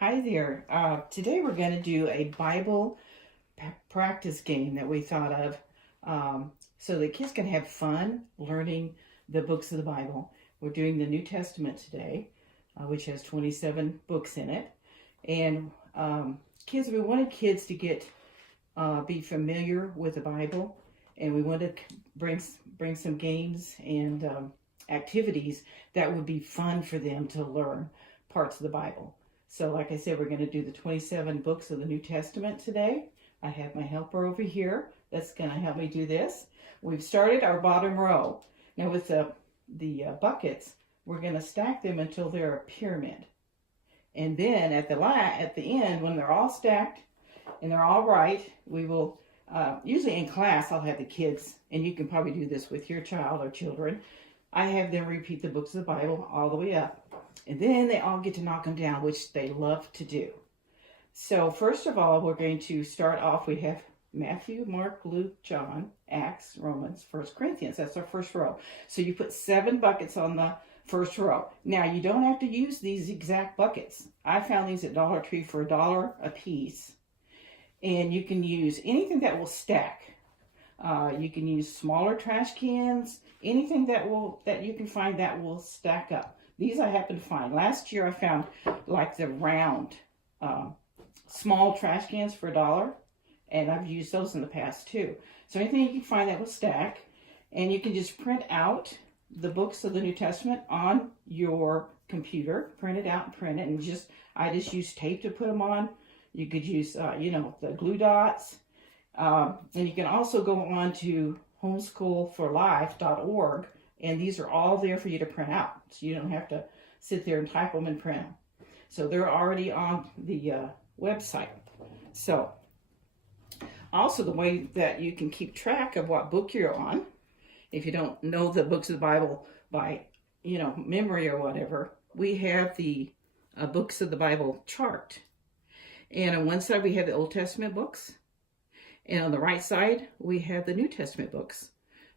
Hi there. Today we're going to do a Bible practice game that we thought of so the kids can have fun learning the books of the Bible. We're doing the New Testament today, which has 27 books in it. And we wanted kids to be familiar with the Bible, and we wanted to bring some games and activities that would be fun for them to learn parts of the Bible. So like I said, we're going to do the 27 books of the New Testament today. I have my helper over here that's going to help me do this. We've started our bottom row. Now with the buckets, we're going to stack them until they're a pyramid. And then at the end, when they're all stacked and they're all right, we will, usually in class, I'll have the kids, and you can probably do this with your child or children. I have them repeat the books of the Bible all the way up. And then they all get to knock them down, which they love to do. So first of all, we're going to start off. We have Matthew, Mark, Luke, John, Acts, Romans, 1 Corinthians. That's our first row. So you put 7 buckets on the first row. Now, you don't have to use these exact buckets. I found these at Dollar Tree for $1 a piece. And you can use anything that will stack. You can use smaller trash cans, anything that you can find that will stack up. These I happened to find. Last year I found like the round, small trash cans for $1, and I've used those in the past too. So anything you can find that will stack, and you can just print out the books of the New Testament on your computer, print it out and print it, and I just use tape to put them on. You could use, the glue dots, and you can also go on to homeschoolforlife.org. And these are all there for you to print out. So you don't have to sit there and type them and print them. So they're already on the website. So also the way that you can keep track of what book you're on, if you don't know the books of the Bible by, memory or whatever, we have the books of the Bible chart. And on one side we have the Old Testament books. And on the right side we have the New Testament books.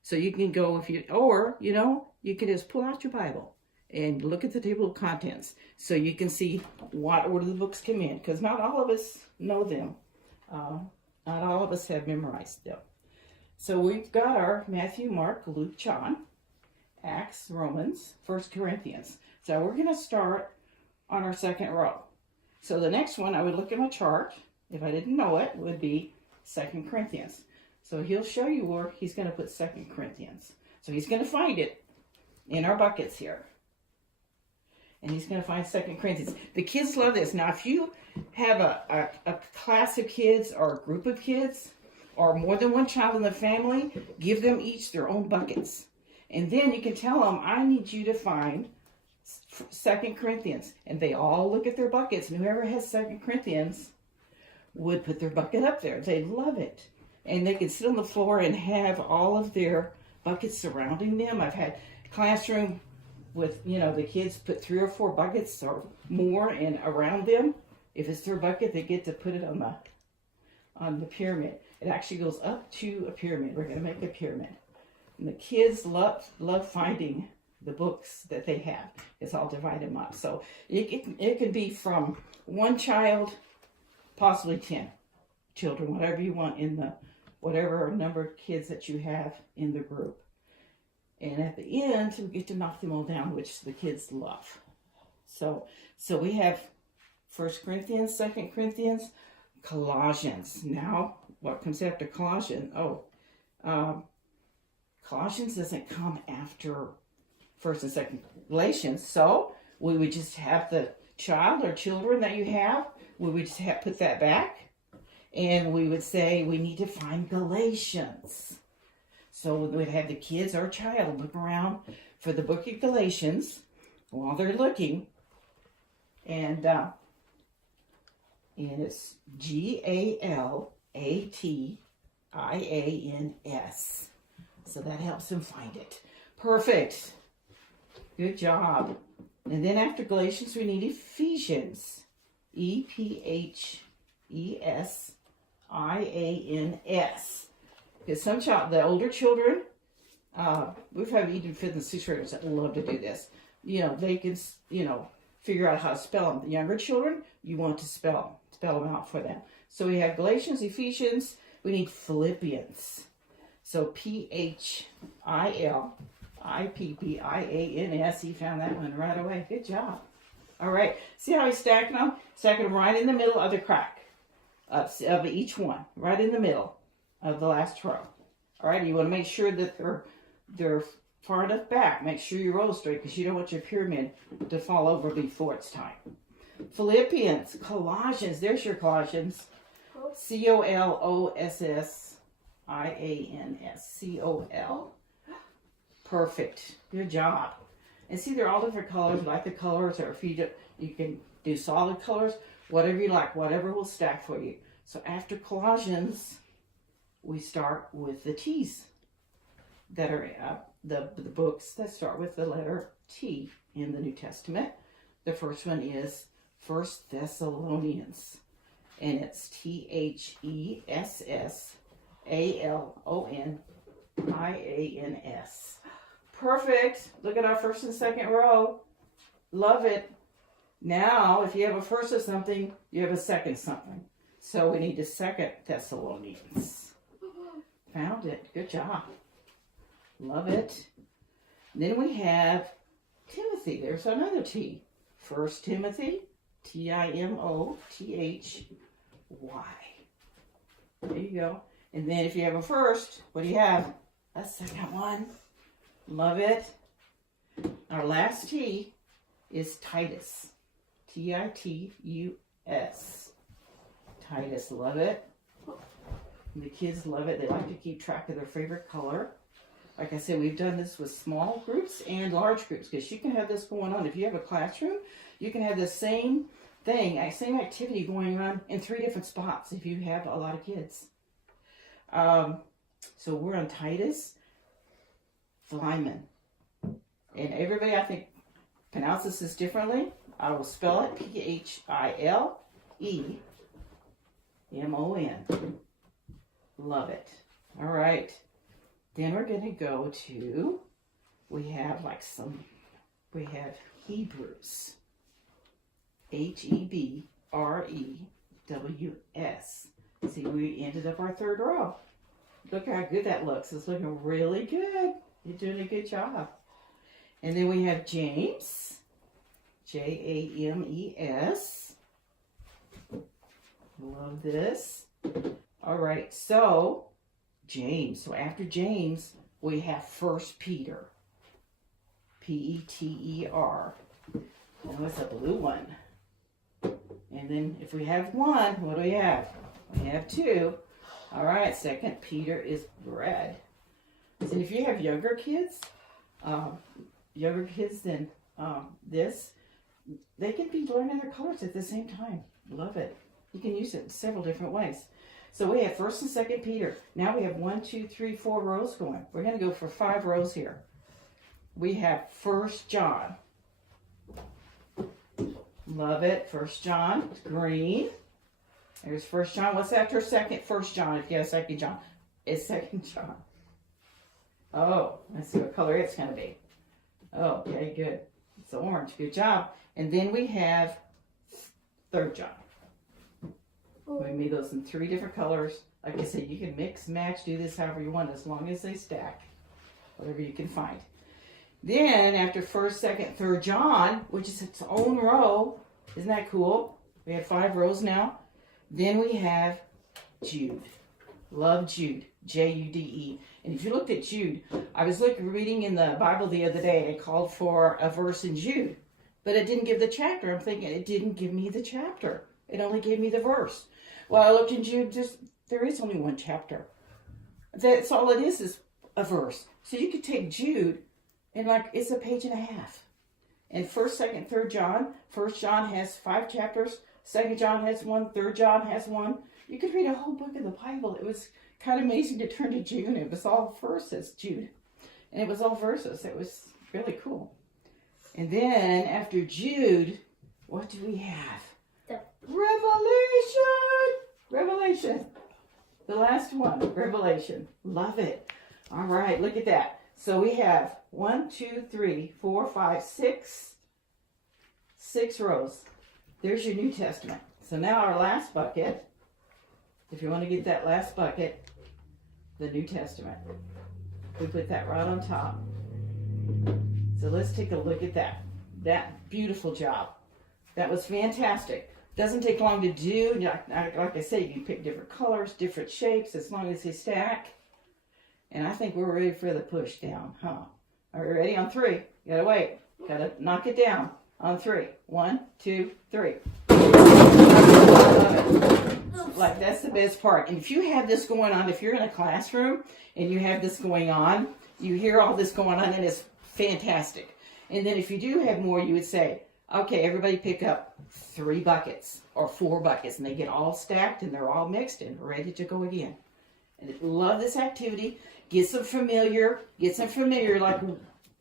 So you can go you can just pull out your Bible and look at the table of contents so you can see what order the books come in, because not all of us know them. Not all of us have memorized them. So we've got our Matthew, Mark, Luke, John, Acts, Romans, 1 Corinthians. So we're going to start on our second row. So the next one, I would look at my chart. If I didn't know it, would be 2 Corinthians. So he'll show you where he's going to put 2 Corinthians. So he's going to find it in our buckets here. And he's going to find 2 Corinthians. The kids love this. Now, if you have a class of kids or a group of kids or more than one child in the family, give them each their own buckets. And then you can tell them, I need you to find 2 Corinthians. And they all look at their buckets. And whoever has 2 Corinthians would put their bucket up there. They love it. And they can sit on the floor and have all of their buckets surrounding them. I've had classroom with, the kids put 3 or 4 buckets or more and around them. If it's their bucket, they get to put it on the pyramid. It actually goes up to a pyramid. We're going to make a pyramid. And the kids love finding the books that they have. It's all divide them up. So it could be from one child, possibly 10 children, whatever you want in whatever number of kids that you have in the group. And at the end, we get to knock them all down, which the kids love. So we have 1 Corinthians, 2 Corinthians, Colossians. Now, what comes after Colossians? Colossians doesn't come after 1st and 2nd Galatians. So we would just have the child or children that you have, we would just put that back. And we would say, we need to find Galatians. So we would have the kids or child look around for the book of Galatians while they're looking. And it's Galatians. So that helps them find it. Perfect. Good job. And then after Galatians, we need Ephesians. Ephesians. Because the older children, we've had even 5th and 6th graders that love to do this. They can, figure out how to spell them. The younger children, you want to spell them out for them. So we have Galatians, Ephesians. We need Philippians. So Philippians. You found that one right away. Good job. All right. See how he's stacking them? Stacking them right in the middle of the crack of each one. Right in the middle of the last row. All right. You want to make sure that they're far enough back. Make sure you roll straight because you don't want your pyramid to fall over before it's time. Philippians, Colossians. There's your Colossians. Colossians. Col. Perfect. Good job. And see, they're all different colors. Like the colors, or if you can do solid colors, whatever you like, whatever will stack for you. So after Colossians, we start with the T's that are the books that start with the letter T in the New Testament. The first one is 1 Thessalonians, and it's Thessalonians. Perfect. Look at our first and second row. Love it. Now, if you have a first of something, you have a second something. So we need a second Thessalonians. Found it. Good job. Love it. Then we have Timothy. There's another T. 1 Timothy. Timothy. There you go. And then if you have a first, what do you have? A second one. Love it. Our last T is Titus. Titus. Titus. Love it. And the kids love it. They like to keep track of their favorite color. Like I said, we've done this with small groups and large groups because you can have this going on. If you have a classroom, you can have the same thing, same activity going on in 3 different spots if you have a lot of kids. So we're on Titus. Philemon. And everybody, I think, pronounces this differently. I will spell it Philemon. Love it. All right. Then we're going to go to, we have Hebrews. Hebrews. See, we ended up our third row. Look how good that looks. It's looking really good. You're doing a good job. And then we have James. James. Love this. All right, so James. So after James, we have 1 Peter. Peter. And what's a blue one? And then if we have 1, what do we have? We have 2. All right, 2 Peter is red. And if you have younger kids than this, they can be learning their colors at the same time. Love it. You can use it in several different ways. So we have 1 and 2 Peter. Now we have 1, 2, 3, 4 rows going. We're going to go for 5 rows here. We have 1 John. Love it. 1 John. It's green. There's 1 John. What's after 1 John? If you have 2 John, it's 2 John. Oh, let's see what color it's going to be. Oh, okay, good. It's orange. Good job. And then we have 3 John. We made those in 3 different colors. Like I said, you can mix, match, do this however you want, as long as they stack. Whatever you can find. Then, after 1st, 2nd, 3rd John, which is its own row. Isn't that cool? We have 5 rows now. Then we have Jude. Love Jude. Jude. And if you looked at Jude, I was reading in the Bible the other day, and it called for a verse in Jude. But it didn't give the chapter. I'm thinking, it didn't give me the chapter. It only gave me the verse. Well, I looked in Jude, there is only 1 chapter. That's all it is a verse. So you could take Jude, and it's a page and a half. And 1st, 2nd, 3rd John. 1 John has 5 chapters. 2 John has 1. 3 John has 1. You could read a whole book of the Bible. It was kind of amazing to turn to Jude. It was all verses, Jude. And it was all verses. It was really cool. And then after Jude, what do we have? Revelation. The last one, Revelation. Love it. All right, look at that. So we have 1, 2, 3, 4, 5, 6, 6 rows. There's your New Testament. So now our last bucket, if you want to get that last bucket, the New Testament. We put that right on top. So let's take a look at that. That beautiful job. That was fantastic. Doesn't take long to do. Like I said, you can pick different colors, different shapes, as long as they stack. And I think we're ready for the push down, huh? Are we ready? On 3. You gotta wait. Gotta knock it down. On 3. 1, 2, 3. Like, that's the best part. And if you have this going on, if you're in a classroom and you have this going on, you hear all this going on, and it's fantastic. And then if you do have more, you would say, okay, everybody pick up 3 buckets or 4 buckets, and they get all stacked and they're all mixed and ready to go again. And love this activity. Get some familiar like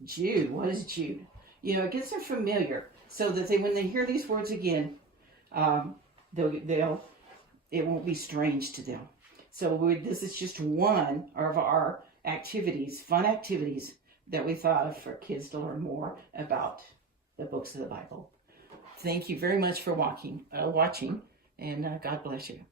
Jude. What is Jude? You know, it gets them familiar so that when they hear these words again, it won't be strange to them. So this is just one of our activities, fun activities that we thought of for kids to learn more about the books of the Bible. Thank you very much for watching, and God bless you.